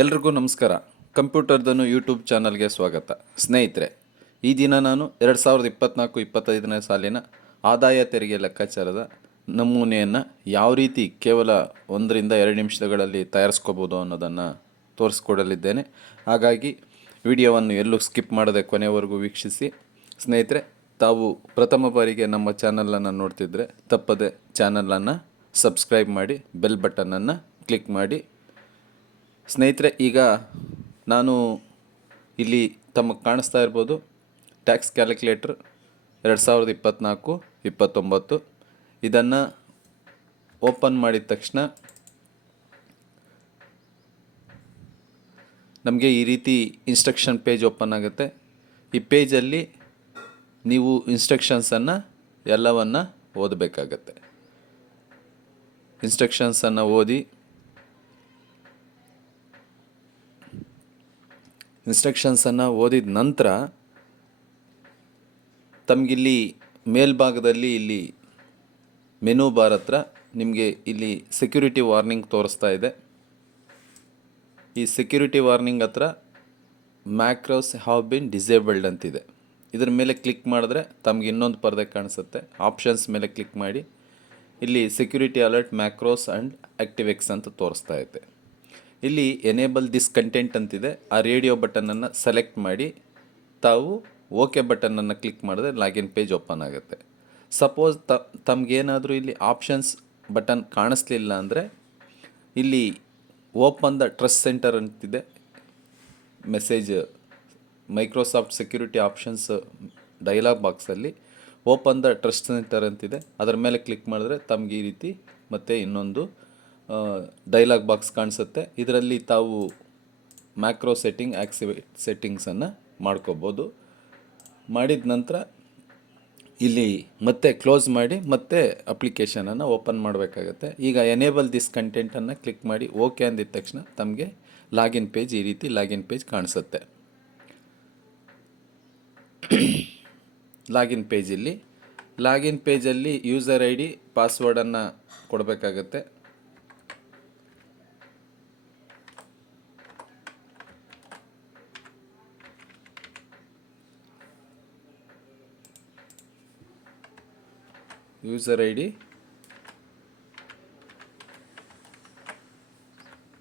ಎಲ್ರಿಗೂ ನಮಸ್ಕಾರ. ಕಂಪ್ಯೂಟರ್ದನು ಯೂಟ್ಯೂಬ್ ಚಾನಲ್ಗೆ ಸ್ವಾಗತ. ಸ್ನೇಹಿತರೆ, ಈ ದಿನ ನಾನು ಎರಡು ಸಾವಿರದ ಇಪ್ಪತ್ನಾಲ್ಕು ಇಪ್ಪತ್ತೈದನೇ ಸಾಲಿನ ಆದಾಯ ತೆರಿಗೆ ಲೆಕ್ಕಾಚಾರದ ನಮೂನೆಯನ್ನು ಯಾವ ರೀತಿ ಕೇವಲ ಒಂದರಿಂದ ಎರಡು ನಿಮಿಷಗಳಲ್ಲಿ ತಯಾರಿಸ್ಕೋಬೋದು ಅನ್ನೋದನ್ನು ತೋರಿಸ್ಕೊಡಲಿದ್ದೇನೆ. ಹಾಗಾಗಿ ವಿಡಿಯೋವನ್ನು ಎಲ್ಲೂ ಸ್ಕಿಪ್ ಮಾಡದೆ ಕೊನೆವರೆಗೂ ವೀಕ್ಷಿಸಿ. ಸ್ನೇಹಿತರೆ, ತಾವು ಪ್ರಥಮ ಬಾರಿಗೆ ನಮ್ಮ ಚಾನಲನ್ನು ನೋಡ್ತಿದ್ರೆ ತಪ್ಪದೆ ಚಾನಲನ್ನು ಸಬ್ಸ್ಕ್ರೈಬ್ ಮಾಡಿ, ಬೆಲ್ ಬಟನನ್ನು ಕ್ಲಿಕ್ ಮಾಡಿ ಸ್ನೇಹಿತರೆ, ಈಗ ನಾನು ಇಲ್ಲಿ ತಮಗೆ ಕಾಣಿಸ್ತಾ ಇರ್ಬೋದು ಟ್ಯಾಕ್ಸ್ ಕ್ಯಾಲ್ಕುಲೇಟ್ರ್ ಎರಡು ಸಾವಿರದ ಇಪ್ಪತ್ತ್ನಾಲ್ಕು ಇಪ್ಪತ್ತೊಂಬತ್ತು. ಇದನ್ನು ಓಪನ್ ಮಾಡಿದ ತಕ್ಷಣ ನಮಗೆ ಈ ರೀತಿ ಇನ್ಸ್ಟ್ರಕ್ಷನ್ ಪೇಜ್ ಓಪನ್ ಆಗುತ್ತೆ. ಈ ಪೇಜಲ್ಲಿ ನೀವು ಇನ್ಸ್ಟ್ರಕ್ಷನ್ಸನ್ನು ಎಲ್ಲವನ್ನು ಓದಬೇಕಾಗತ್ತೆ. ಇನ್ಸ್ಟ್ರಕ್ಷನ್ಸನ್ನು ಓದಿ ಇನ್ಸ್ಟ್ರಕ್ಷನ್ಸನ್ನು ಓದಿದ ನಂತರ ತಮಗಿಲ್ಲಿ ಮೇಲ್ಭಾಗದಲ್ಲಿ ಇಲ್ಲಿ ಮೆನು ಬಾರ್ ಹತ್ರ ನಿಮಗೆ ಇಲ್ಲಿ ಸೆಕ್ಯೂರಿಟಿ ವಾರ್ನಿಂಗ್ ತೋರಿಸ್ತಾ ಇದೆ. ಈ ಸೆಕ್ಯೂರಿಟಿ ವಾರ್ನಿಂಗ್ ಹತ್ರ ಮ್ಯಾಕ್ರೋಸ್ ಹ್ಯಾವ್ ಬಿನ್ ಡಿಸೇಬಲ್ಡ್ ಅಂತಿದೆ. ಇದ್ರ ಮೇಲೆ ಕ್ಲಿಕ್ ಮಾಡಿದ್ರೆ ತಮಗೆ ಇನ್ನೊಂದು ಪರದೆ ಕಾಣಿಸುತ್ತೆ. ಆಪ್ಷನ್ಸ್ ಮೇಲೆ ಕ್ಲಿಕ್ ಮಾಡಿ. ಇಲ್ಲಿ security alert macros and ActiveX ಅಂತ ತೋರಿಸ್ತಾ ಇದೆ. ಇಲ್ಲಿ ಎನೇಬಲ್ ದಿಸ್ ಕಂಟೆಂಟ್ ಅಂತಿದೆ. ಆ ರೇಡಿಯೋ ಬಟನನ್ನು ಸೆಲೆಕ್ಟ್ ಮಾಡಿ, ತಾವು ಓಕೆ ಬಟನನ್ನು ಕ್ಲಿಕ್ ಮಾಡಿದ್ರೆ ಲಾಗಿನ್ ಪೇಜ್ ಓಪನ್ ಆಗುತ್ತೆ. ಸಪೋಸ್ ತ ತಮಗೇನಾದರೂ ಇಲ್ಲಿ ಆಪ್ಷನ್ಸ್ ಬಟನ್ ಕಾಣಿಸ್ಲಿಲ್ಲ ಅಂದರೆ, ಇಲ್ಲಿ ಓಪನ್ ದ ಟ್ರಸ್ಟ್ ಸೆಂಟರ್ ಅಂತಿದೆ. Message Microsoft security options dialog ಬಾಕ್ಸಲ್ಲಿ ಓಪನ್ ದ ಟ್ರಸ್ಟ್ ಸೆಂಟರ್ ಅಂತಿದೆ. ಅದರ ಮೇಲೆ ಕ್ಲಿಕ್ ಮಾಡಿದ್ರೆ ತಮಗೆ ಈ ರೀತಿ ಮತ್ತೆ ಇನ್ನೊಂದು ಡೈಲಾಗ್ ಬಾಕ್ಸ್ ಕಾಣಿಸುತ್ತೆ. ಇದರಲ್ಲಿ ತಾವು ಮ್ಯಾಕ್ರೋ ಸೆಟ್ಟಿಂಗ್ ಆಕ್ಸಿವೇಟ್ ಸೆಟ್ಟಿಂಗ್ಸನ್ನು ಮಾಡ್ಕೋಬೋದು. ಮಾಡಿದ ನಂತರ ಇಲ್ಲಿ ಮತ್ತೆ ಕ್ಲೋಸ್ ಮಾಡಿ ಮತ್ತೆ ಅಪ್ಲಿಕೇಶನನ್ನು ಓಪನ್ ಮಾಡಬೇಕಾಗತ್ತೆ. ಈಗ ಎನೇಬಲ್ ದಿಸ್ ಕಂಟೆಂಟನ್ನು ಕ್ಲಿಕ್ ಮಾಡಿ ಓಕೆ ಅಂದಿದ ತಕ್ಷಣ ತಮಗೆ ಲಾಗಿನ್ ಪೇಜ್ ಈ ರೀತಿ ಲಾಗಿನ್ ಪೇಜ್ ಕಾಣಿಸುತ್ತೆ. ಲಾಗಿನ್ ಪೇಜಲ್ಲಿ ಲಾಗಿನ್ ಪೇಜಲ್ಲಿ ಯೂಸರ್ ಐ ಡಿ ಪಾಸ್ವರ್ಡನ್ನು ಕೊಡಬೇಕಾಗತ್ತೆ. ಯೂಸರ್ ಐ ಡಿ,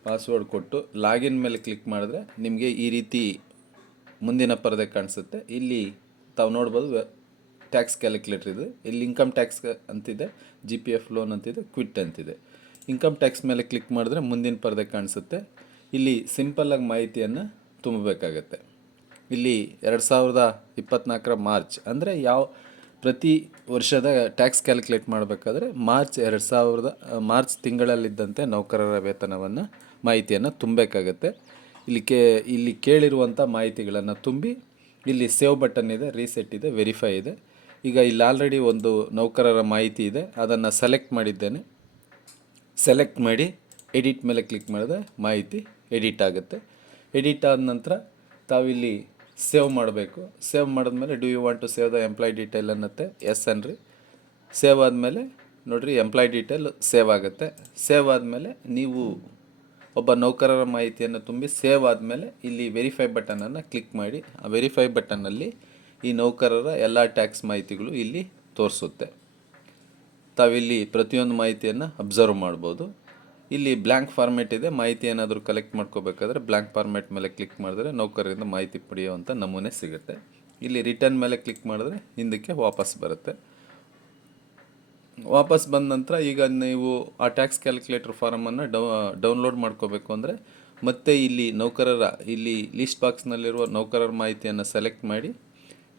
ಪಾಸ್ವರ್ಡ್ ಕೊಟ್ಟು ಲಾಗಿನ್ ಮೇಲೆ ಕ್ಲಿಕ್ ಮಾಡಿದ್ರೆ ನಿಮಗೆ ಈ ರೀತಿ ಮುಂದಿನ ಪರದೆ ಕಾಣಿಸುತ್ತೆ. ಇಲ್ಲಿ ತಾವು ನೋಡ್ಬೋದು ಟ್ಯಾಕ್ಸ್ ಕ್ಯಾಲ್ಕುಲೇಟರ್ ಇದೆ. ಇಲ್ಲಿ ಇನ್ಕಮ್ ಟ್ಯಾಕ್ಸ್ ಅಂತಿದೆ, ಜಿ ಪಿ ಎಫ್ ಲೋನ್ ಅಂತಿದೆ, ಕ್ವಿಟ್ ಅಂತಿದೆ. ಇನ್ಕಮ್ ಟ್ಯಾಕ್ಸ್ ಮೇಲೆ ಕ್ಲಿಕ್ ಮಾಡಿದ್ರೆ ಮುಂದಿನ ಪರದೆ ಕಾಣಿಸುತ್ತೆ. ಇಲ್ಲಿ ಸಿಂಪಲ್ಲಾಗಿ ಮಾಹಿತಿಯನ್ನು ತುಂಬಬೇಕಾಗತ್ತೆ. ಇಲ್ಲಿ ಎರಡು ಸಾವಿರದ ಇಪ್ಪತ್ತ್ನಾಲ್ಕರ ಮಾರ್ಚ್, ಅಂದರೆ ಯಾವ ಪ್ರತಿ ವರ್ಷದ ಟ್ಯಾಕ್ಸ್ ಕ್ಯಾಲ್ಕುಲೇಟ್ ಮಾಡಬೇಕಾದ್ರೆ ಮಾರ್ಚ್ ಎರಡು ಸಾವಿರದ ಮಾರ್ಚ್ ತಿಂಗಳಲ್ಲಿದ್ದಂತೆ ನೌಕರರ ವೇತನವನ್ನು, ಮಾಹಿತಿಯನ್ನು ತುಂಬಬೇಕಾಗತ್ತೆ. ಇಲ್ಲಿ ಕೇ, ಇಲ್ಲಿ ಕೇಳಿರುವಂಥ ಮಾಹಿತಿಗಳನ್ನು ತುಂಬಿ, ಇಲ್ಲಿ ಸೇವ್ ಬಟನ್ ಇದೆ, ರೀಸೆಟ್ ಇದೆ, ವೆರಿಫೈ ಇದೆ. ಈಗ ಇಲ್ಲಿ ಆಲ್ರೆಡಿ ಒಂದು ನೌಕರರ ಮಾಹಿತಿ ಇದೆ, ಅದನ್ನು ಸೆಲೆಕ್ಟ್ ಮಾಡಿದ್ದೇನೆ. ಸೆಲೆಕ್ಟ್ ಮಾಡಿ ಎಡಿಟ್ ಮೇಲೆ ಕ್ಲಿಕ್ ಮಾಡಿದ್ರೆ ಮಾಹಿತಿ ಎಡಿಟ್ ಆಗುತ್ತೆ. ಎಡಿಟ್ ಆದ ನಂತರ ತಾವಿಲ್ಲಿ ಸೇವ್ ಮಾಡಬೇಕು. ಸೇವ್ ಮಾಡಿದ್ಮೇಲೆ do you want to save the employ detail ಅನ್ನತ್ತೆ? Yes ಅನ್ರಿ. ಸೇವ್ ಆದಮೇಲೆ ನೋಡಿರಿ ಎಂಪ್ಲಾಯ್ ಡೀಟೇಲ್ ಸೇವ್ ಆಗುತ್ತೆ. ಸೇವ್ ಆದಮೇಲೆ ನೀವು ಒಬ್ಬ ನೌಕರರ ಮಾಹಿತಿಯನ್ನು ತುಂಬಿ ಸೇವ್ ಆದಮೇಲೆ ಇಲ್ಲಿ ವೆರಿಫೈ ಬಟನನ್ನು ಕ್ಲಿಕ್ ಮಾಡಿ. ಆ ವೆರಿಫೈ ಬಟನ್ನಲ್ಲಿ ಈ ನೌಕರರ ಎಲ್ಲ ಟ್ಯಾಕ್ಸ್ ಮಾಹಿತಿಗಳು ಇಲ್ಲಿ ತೋರಿಸುತ್ತೆ. ತಾವಿಲ್ಲಿ ಪ್ರತಿಯೊಂದು ಮಾಹಿತಿಯನ್ನು ಅಬ್ಸರ್ವ್ ಮಾಡ್ಬೋದು. ಇಲ್ಲಿ ಬ್ಲ್ಯಾಂಕ್ ಫಾರ್ಮೇಟ್ ಇದೆ. ಮಾಹಿತಿ ಏನಾದರೂ ಕಲೆಕ್ಟ್ ಮಾಡ್ಕೋಬೇಕಾದ್ರೆ ಬ್ಲ್ಯಾಂಕ್ ಫಾರ್ಮೇಟ್ ಮೇಲೆ ಕ್ಲಿಕ್ ಮಾಡಿದ್ರೆ ನೌಕರರಿಂದ ಮಾಹಿತಿ ಪಡೆಯುವಂಥ ನಮೂನೆ ಸಿಗುತ್ತೆ. ಇಲ್ಲಿ ರಿಟರ್ನ್ ಮೇಲೆ ಕ್ಲಿಕ್ ಮಾಡಿದ್ರೆ ಹಿಂದಕ್ಕೆ ವಾಪಸ್ ಬರುತ್ತೆ. ವಾಪಸ್ ಬಂದ ನಂತರ ಈಗ ನೀವು ಆ ಟ್ಯಾಕ್ಸ್ ಕ್ಯಾಲ್ಕುಲೇಟರ್ ಫಾರಮನ್ನು ಡೌ ಡೌನ್ಲೋಡ್ ಮಾಡ್ಕೋಬೇಕು ಅಂದರೆ ಮತ್ತೆ ಇಲ್ಲಿ ನೌಕರರ, ಇಲ್ಲಿ ಲಿಸ್ಟ್ ಬಾಕ್ಸ್ನಲ್ಲಿರುವ ನೌಕರರ ಮಾಹಿತಿಯನ್ನು ಸೆಲೆಕ್ಟ್ ಮಾಡಿ,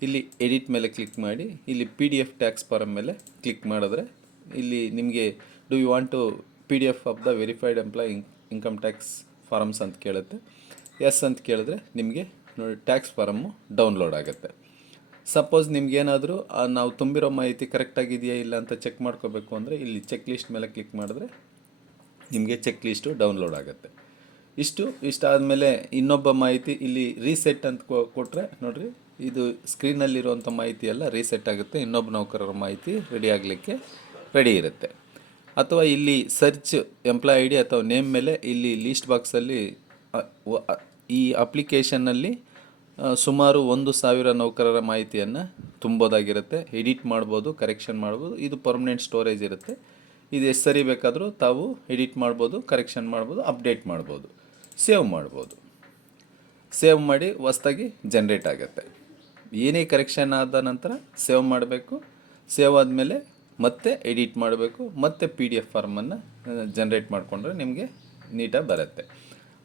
ಇಲ್ಲಿ ಎಡಿಟ್ ಮೇಲೆ ಕ್ಲಿಕ್ ಮಾಡಿ, ಇಲ್ಲಿ P D F tax form ಮೇಲೆ ಕ್ಲಿಕ್ ಮಾಡಿದ್ರೆ ಇಲ್ಲಿ ನಿಮಗೆ do you want to P D F of the verified employ income tax forms ಅಂತ ಕೇಳುತ್ತೆ. ಎಸ್ ಅಂತ ಕೇಳಿದ್ರೆ ನಿಮಗೆ ನೋಡಿ ಟ್ಯಾಕ್ಸ್ ಫಾರಮ್ಮು ಡೌನ್ಲೋಡ್ ಆಗುತ್ತೆ. ಸಪೋಸ್ ನಿಮ್ಗೇನಾದರೂ ನಾವು ತುಂಬಿರೋ ಮಾಹಿತಿ ಕರೆಕ್ಟಾಗಿದೆಯಾ ಇಲ್ಲ ಅಂತ ಚೆಕ್ ಮಾಡ್ಕೋಬೇಕು ಅಂದರೆ ಇಲ್ಲಿ ಚೆಕ್ ಲಿಸ್ಟ್ ಮೇಲೆ ಕ್ಲಿಕ್ ಮಾಡಿದ್ರೆ ನಿಮಗೆ ಚೆಕ್ ಲಿಸ್ಟು ಡೌನ್ಲೋಡ್ ಆಗುತ್ತೆ. ಇಷ್ಟು, ಇಷ್ಟಾದಮೇಲೆ ಇನ್ನೊಬ್ಬ ಮಾಹಿತಿ ಇಲ್ಲಿ ರೀಸೆಟ್ ಅಂತ ಕೊಟ್ಟರೆ ನೋಡಿರಿ, ಇದು ಸ್ಕ್ರೀನಲ್ಲಿರುವಂಥ ಮಾಹಿತಿ ಎಲ್ಲ ರೀಸೆಟ್ ಆಗುತ್ತೆ. ಇನ್ನೊಬ್ಬ ನೌಕರರ ಮಾಹಿತಿ ರೆಡಿ ಆಗಲಿಕ್ಕೆ ರೆಡಿ ಇರುತ್ತೆ. ಅಥವಾ ಇಲ್ಲಿ ಸರ್ಚ್ ಎಂಪ್ಲಾಯ್ ಐ ಡಿ ಅಥವಾ ನೇಮ್ ಮೇಲೆ ಇಲ್ಲಿ ಲೀಸ್ಟ್ ಬಾಕ್ಸಲ್ಲಿ ಈ ಅಪ್ಲಿಕೇಶನ್ನಲ್ಲಿ ಸುಮಾರು ಒಂದು ಸಾವಿರ ನೌಕರರ ಮಾಹಿತಿಯನ್ನು ತುಂಬೋದಾಗಿರುತ್ತೆ. ಎಡಿಟ್ ಮಾಡ್ಬೋದು ಕರೆಕ್ಷನ್ ಮಾಡ್ಬೋದು. ಇದು ಪರ್ಮನೆಂಟ್ ಸ್ಟೋರೇಜ್ ಇರುತ್ತೆ. ಇದು ಎಷ್ಟು ಸರಿ ಬೇಕಾದರೂ ತಾವು ಎಡಿಟ್ ಮಾಡ್ಬೋದು ಕರೆಕ್ಷನ್ ಮಾಡ್ಬೋದು ಅಪ್ಡೇಟ್ ಮಾಡ್ಬೋದು. ಸೇವ್ ಮಾಡ್ಬೋದು. ಸೇವ್ ಮಾಡಿ ಹೊಸ್ದಾಗಿ ಜನ್ರೇಟ್ ಆಗುತ್ತೆ. ಏನೇ ಕರೆಕ್ಷನ್ ಆದ ನಂತರ ಸೇವ್ ಮಾಡಬೇಕು. ಸೇವ್ ಆದಮೇಲೆ ಮತ್ತೆ ಎಡಿಟ್ ಮಾಡಬೇಕು, ಮತ್ತೆ ಪಿ ಡಿ ಎಫ್ ಫಾರ್ಮನ್ನು ಜನ್ರೇಟ್ ಮಾಡಿಕೊಂಡ್ರೆ ನಿಮಗೆ ನೀಟಾಗಿ ಬರುತ್ತೆ.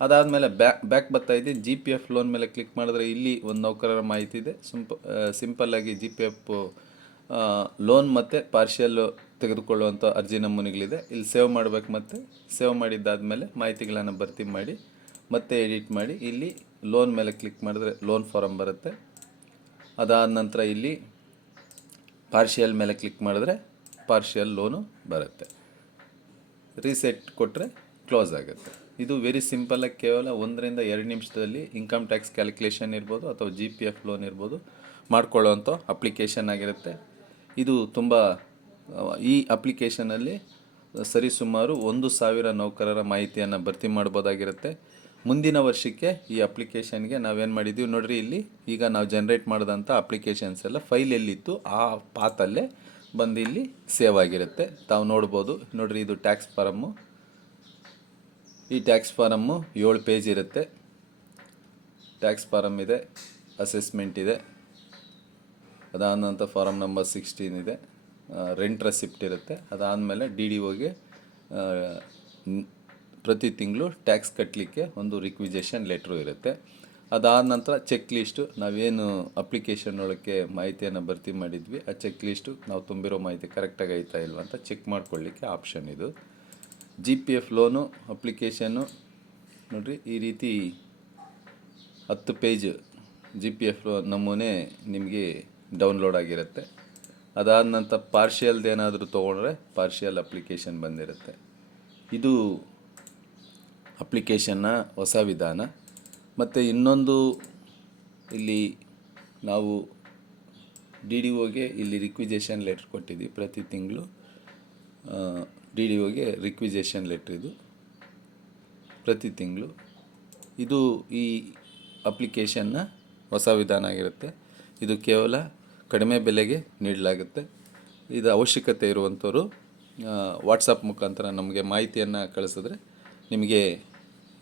ಅದಾದಮೇಲೆ ಬ್ಯಾಕ್ ಬ್ಯಾಕ್ ಇದೆ ಜಿ ಪಿ ಎಫ್ ಲೋನ್ ಮೇಲೆ ಕ್ಲಿಕ್ ಮಾಡಿದ್ರೆ ಇಲ್ಲಿ ಒಂದು ನೌಕರರ ಮಾಹಿತಿ ಇದೆ. ಸಿಂಪ ಸಿಂಪಲ್ಲಾಗಿ ಜಿ ಪಿ ಎಫ್ ಲೋನ್ ಮತ್ತು ಪಾರ್ಷಿಯಲ್ ತೆಗೆದುಕೊಳ್ಳುವಂಥ ಅರ್ಜಿ ನಮೂನೆಗಳಿದೆ. ಇಲ್ಲಿ ಸೇವ್ ಮಾಡಬೇಕು ಮತ್ತು ಸೇವ್ ಮಾಡಿದ್ದಾದಮೇಲೆ ಮಾಹಿತಿಗಳನ್ನು ಭರ್ತಿ ಮಾಡಿ, ಮತ್ತೆ ಎಡಿಟ್ ಮಾಡಿ, ಇಲ್ಲಿ ಲೋನ್ ಮೇಲೆ ಕ್ಲಿಕ್ ಮಾಡಿದ್ರೆ ಲೋನ್ ಫಾರಮ್ ಬರುತ್ತೆ. ಅದಾದ ನಂತರ ಇಲ್ಲಿ ಪಾರ್ಷಿಯಲ್ ಮೇಲೆ ಕ್ಲಿಕ್ ಮಾಡಿದ್ರೆ ಪಾರ್ಷಿಯಲ್ ಲೋನು ಬರುತ್ತೆ. ರೀಸೆಟ್ ಕೊಟ್ಟರೆ ಕ್ಲೋಸ್ ಆಗುತ್ತೆ. ಇದು ವೆರಿ ಸಿಂಪಲ್ಲಾಗಿ ಕೇವಲ ಒಂದರಿಂದ ಎರಡು ನಿಮಿಷದಲ್ಲಿ ಇನ್ಕಮ್ ಟ್ಯಾಕ್ಸ್ ಕ್ಯಾಲ್ಕುಲೇಷನ್ ಇರ್ಬೋದು ಅಥವಾ ಜಿ ಪಿ ಎಫ್ ಲೋನ್ ಇರ್ಬೋದು ಮಾಡ್ಕೊಳ್ಳೋವಂಥ ಅಪ್ಲಿಕೇಶನ್ ಆಗಿರುತ್ತೆ. ಇದು ತುಂಬ, ಈ ಅಪ್ಲಿಕೇಶನಲ್ಲಿ ಸರಿಸುಮಾರು ಒಂದು ಸಾವಿರ ನೌಕರರ ಮಾಹಿತಿಯನ್ನು ಭರ್ತಿ ಮಾಡ್ಬೋದಾಗಿರುತ್ತೆ. ಮುಂದಿನ ವರ್ಷಕ್ಕೆ ಈ ಅಪ್ಲಿಕೇಶನ್ಗೆ ನಾವೇನು ಮಾಡಿದ್ದೀವಿ ನೋಡ್ರಿ ಇಲ್ಲಿ, ಈಗ ನಾವು ಜನ್ರೇಟ್ ಮಾಡಿದಂಥ ಅಪ್ಲಿಕೇಶನ್ಸ್ ಎಲ್ಲ ಫೈಲ್ ಎಲ್ಲಿತ್ತು ಆ ಪಾತಲ್ಲೇ ಬಂದು ಇಲ್ಲಿ ಸೇವ್ ಆಗಿರುತ್ತೆ. ತಾವು ನೋಡ್ಬೋದು. ನೋಡ್ರಿ, ಇದು ಟ್ಯಾಕ್ಸ್ ಫಾರಮ್ಮು. ಈ ಟ್ಯಾಕ್ಸ್ ಫಾರಮ್ಮು ಏಳು ಪೇಜ್ ಇರುತ್ತೆ. ಟ್ಯಾಕ್ಸ್ ಫಾರಮ್ ಇದೆ, ಅಸೆಸ್ಮೆಂಟ್ ಇದೆ. ಅದಾದ ನಂತರ ಫಾರಮ್ ನಂಬರ್ ಸಿಕ್ಸ್ಟೀನ್ ಇದೆ. ರೆಂಟ್ ರೆಸಿಪ್ಟ್ ಇರುತ್ತೆ. ಅದಾದಮೇಲೆ ಡಿ ಡಿ ಒಗೆ ಪ್ರತಿ ತಿಂಗಳು ಟ್ಯಾಕ್ಸ್ ಕಟ್ಟಲಿಕ್ಕೆ ಒಂದು ರಿಕ್ವಿಜೇಷನ್ ಲೆಟ್ರು ಇರುತ್ತೆ. ಅದಾದ ನಂತರ ಚೆಕ್ ಲಿಸ್ಟು ನಾವೇನು ಅಪ್ಲಿಕೇಶನ್ ಒಳಗೆ ಮಾಹಿತಿಯನ್ನು ಭರ್ತಿ ಮಾಡಿದ್ವಿ, ಆ ಚೆಕ್ ಲೀಸ್ಟು ನಾವು ತುಂಬಿರೋ ಮಾಹಿತಿ ಕರೆಕ್ಟಾಗಿ ಐತಾ ಇಲ್ವಾ ಅಂತ ಚೆಕ್ ಮಾಡ್ಕೊಳ್ಳಿಕ್ಕೆ ಆಪ್ಷನ್ ಇದು. G P F loan application ನೋಡಿರಿ ಈ ರೀತಿ ಹತ್ತು ಪೇಜ್ ಜಿ ಪಿ ಎಫ್ ನಮೂನೆ ನಿಮಗೆ ಡೌನ್ಲೋಡ್ ಆಗಿರುತ್ತೆ. ಅದಾದ ನಂತರ ಪಾರ್ಷಿಯಲ್ದು ಏನಾದರೂ ತೊಗೊಂಡ್ರೆ ಪಾರ್ಷಿಯಲ್ ಅಪ್ಲಿಕೇಶನ್ ಬಂದಿರುತ್ತೆ. ಇದು ಅಪ್ಲಿಕೇಶನ್ನ ಹೊಸ ವಿಧಾನ. ಮತ್ತು ಇನ್ನೊಂದು ಇಲ್ಲಿ ನಾವು ಡಿ ಡಿ ಒಗೆ ಇಲ್ಲಿ ರಿಕ್ವಿಜೇಷನ್ ಲೆಟ್ರ್ ಕೊಟ್ಟಿದ್ದೀವಿ ಪ್ರತಿ ತಿಂಗಳು. ಡಿ ಡಿ ಒಗೆ ರಿಕ್ವಿಜೇಷನ್ ಲೆಟ್ರ್ ಇದು. ಪ್ರತಿ ತಿಂಗಳು. ಇದು ಈ ಅಪ್ಲಿಕೇಶನ್ನ ಹೊಸ ವಿಧಾನ ಆಗಿರುತ್ತೆ. ಇದು ಕೇವಲ ಕಡಿಮೆ ಬೆಲೆಗೆ ನೀಡಲಾಗುತ್ತೆ. ಇದು ಅವಶ್ಯಕತೆ ಇರುವಂಥವರು ವಾಟ್ಸಪ್ ಮುಖಾಂತರ ನಮಗೆ ಮಾಹಿತಿಯನ್ನು ಕಳಿಸಿದ್ರೆ ನಿಮಗೆ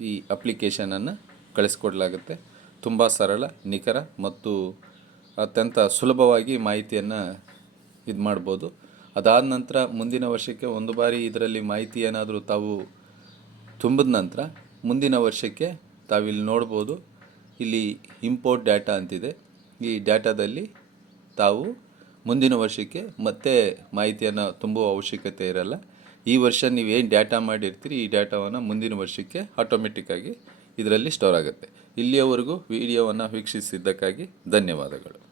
ಈ ಅಪ್ಲಿಕೇಶನನ್ನು ಕಳಿಸ್ಕೊಡ್ಲಾಗುತ್ತೆ. ತುಂಬ ಸರಳ, ನಿಖರ ಮತ್ತು ಅತ್ಯಂತ ಸುಲಭವಾಗಿ ಮಾಹಿತಿಯನ್ನು ಇದು ಮಾಡ್ಬೋದು. ಅದಾದ ನಂತರ ಮುಂದಿನ ವರ್ಷಕ್ಕೆ ಒಂದು ಬಾರಿ ಇದರಲ್ಲಿ ಮಾಹಿತಿ ಏನಾದರೂ ತಾವು ತುಂಬಿದ ನಂತರ ಮುಂದಿನ ವರ್ಷಕ್ಕೆ ತಾವಿಲ್ಲಿ ನೋಡ್ಬೋದು. ಇಲ್ಲಿ ಇಂಪೋರ್ಟ್ ಡೇಟಾ ಅಂತಿದೆ. ಈ ಡೇಟಾದಲ್ಲಿ ತಾವು ಮುಂದಿನ ವರ್ಷಕ್ಕೆ ಮತ್ತೆ ಮಾಹಿತಿಯನ್ನು ತುಂಬುವ ಅವಶ್ಯಕತೆ ಇರಲ್ಲ. ಈ ವರ್ಷ ನೀವೇನು ಡೇಟಾ ಮಾಡಿರ್ತೀರಿ, ಈ ಡ್ಯಾಟಾವನ್ನು ಮುಂದಿನ ವರ್ಷಕ್ಕೆ ಆಟೋಮೆಟಿಕ್ಕಾಗಿ ಇದರಲ್ಲಿ ಸ್ಟೋರ್ ಆಗುತ್ತೆ. ಇಲ್ಲಿಯವರೆಗೂ ವಿಡಿಯೋವನ್ನು ವೀಕ್ಷಿಸಿದ್ದಕ್ಕಾಗಿ ಧನ್ಯವಾದಗಳು.